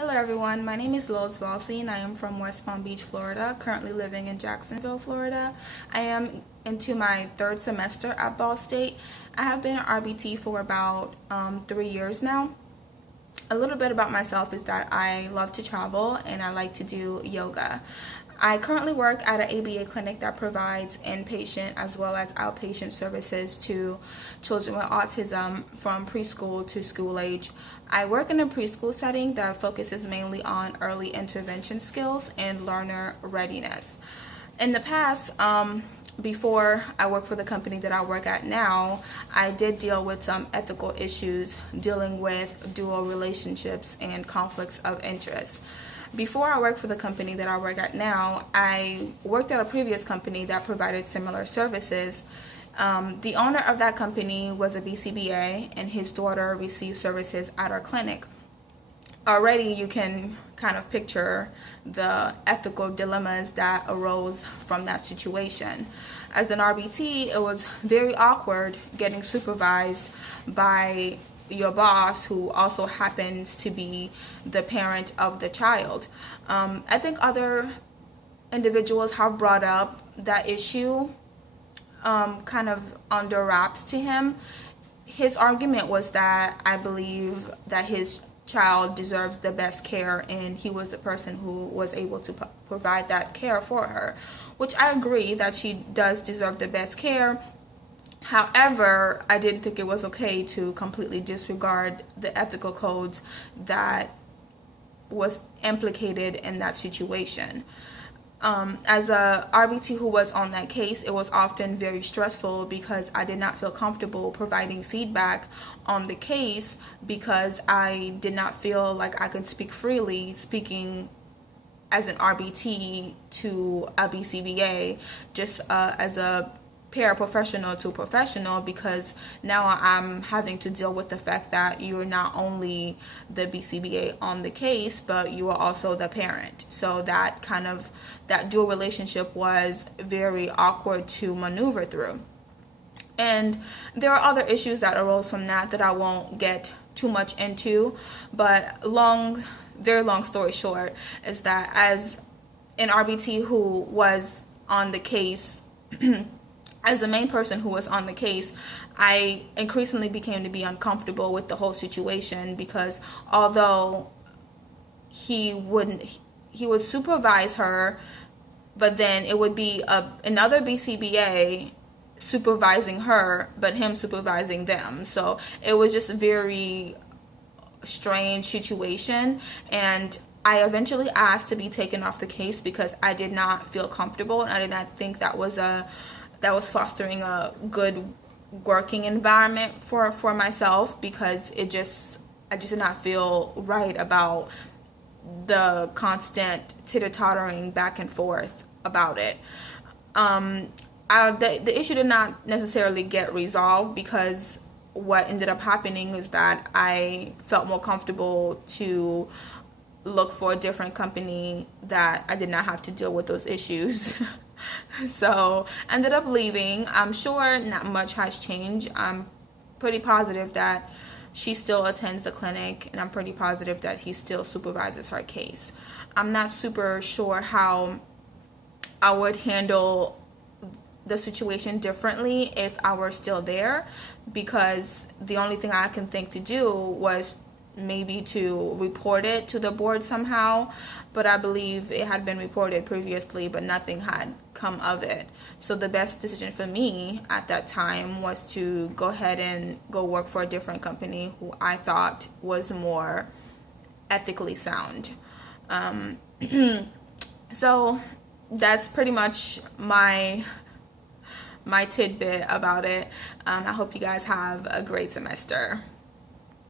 Hello everyone, my name is Lourdes Valsi and I am from West Palm Beach, Florida, currently living in Jacksonville, Florida. I am into my third semester at Ball State. I have been an RBT for about 3 years now. A little bit about myself is that I love to travel and I like to do yoga. I currently work at an ABA clinic that provides inpatient as well as outpatient services to children with autism from preschool to school age. I work in a preschool setting that focuses mainly on early intervention skills and learner readiness. In the past, before I worked for the company that I work at now, I did deal with some ethical issues dealing with dual relationships and conflicts of interest. Before I worked for the company that I work at now, I worked at a previous company that provided similar services. The owner of that company was a BCBA and his daughter received services at our clinic. Already you can kind of picture the ethical dilemmas that arose from that situation. As an RBT, it was very awkward getting supervised by your boss who also happens to be the parent of the child. I think other individuals have brought up that issue kind of under wraps to him. His argument was that I believe that his child deserves the best care and he was the person who was able to provide that care for her, which I agree that she does deserve the best care. However, I didn't think it was okay to completely disregard the ethical codes that was implicated in that situation. As a RBT who was on that case, it was often very stressful because I did not feel comfortable providing feedback on the case because I did not feel like I could speak freely speaking as an RBT to a BCBA, just as a paraprofessional to professional, because now I'm having to deal with the fact that you're not only the BCBA on the case, but you are also the parent. So that dual relationship was very awkward to maneuver through. And there are other issues that arose from that I won't get too much into, but very long story short is that as an RBT who was on the case, as the main person who was on the case, I increasingly became to be uncomfortable with the whole situation because although he would supervise her, but then it would be another BCBA supervising her, but him supervising them. So it was just a very strange situation, and I eventually asked to be taken off the case because I did not feel comfortable and I did not think that was fostering a good working environment for myself, because I just did not feel right about the constant teeter-tottering back and forth about it. The issue did not necessarily get resolved because what ended up happening is that I felt more comfortable to look for a different company that I did not have to deal with those issues. So I ended up leaving. I'm sure not much has changed. I'm pretty positive that she still attends the clinic, and I'm pretty positive that he still supervises her case. I'm not super sure how I would handle the situation differently if I were still there, because the only thing I can think to do was maybe to report it to the board somehow, but I believe it had been reported previously but nothing had come of it. So the best decision for me at that time was to go ahead and go work for a different company who I thought was more ethically sound. So that's pretty much my tidbit about it. I hope you guys have a great semester.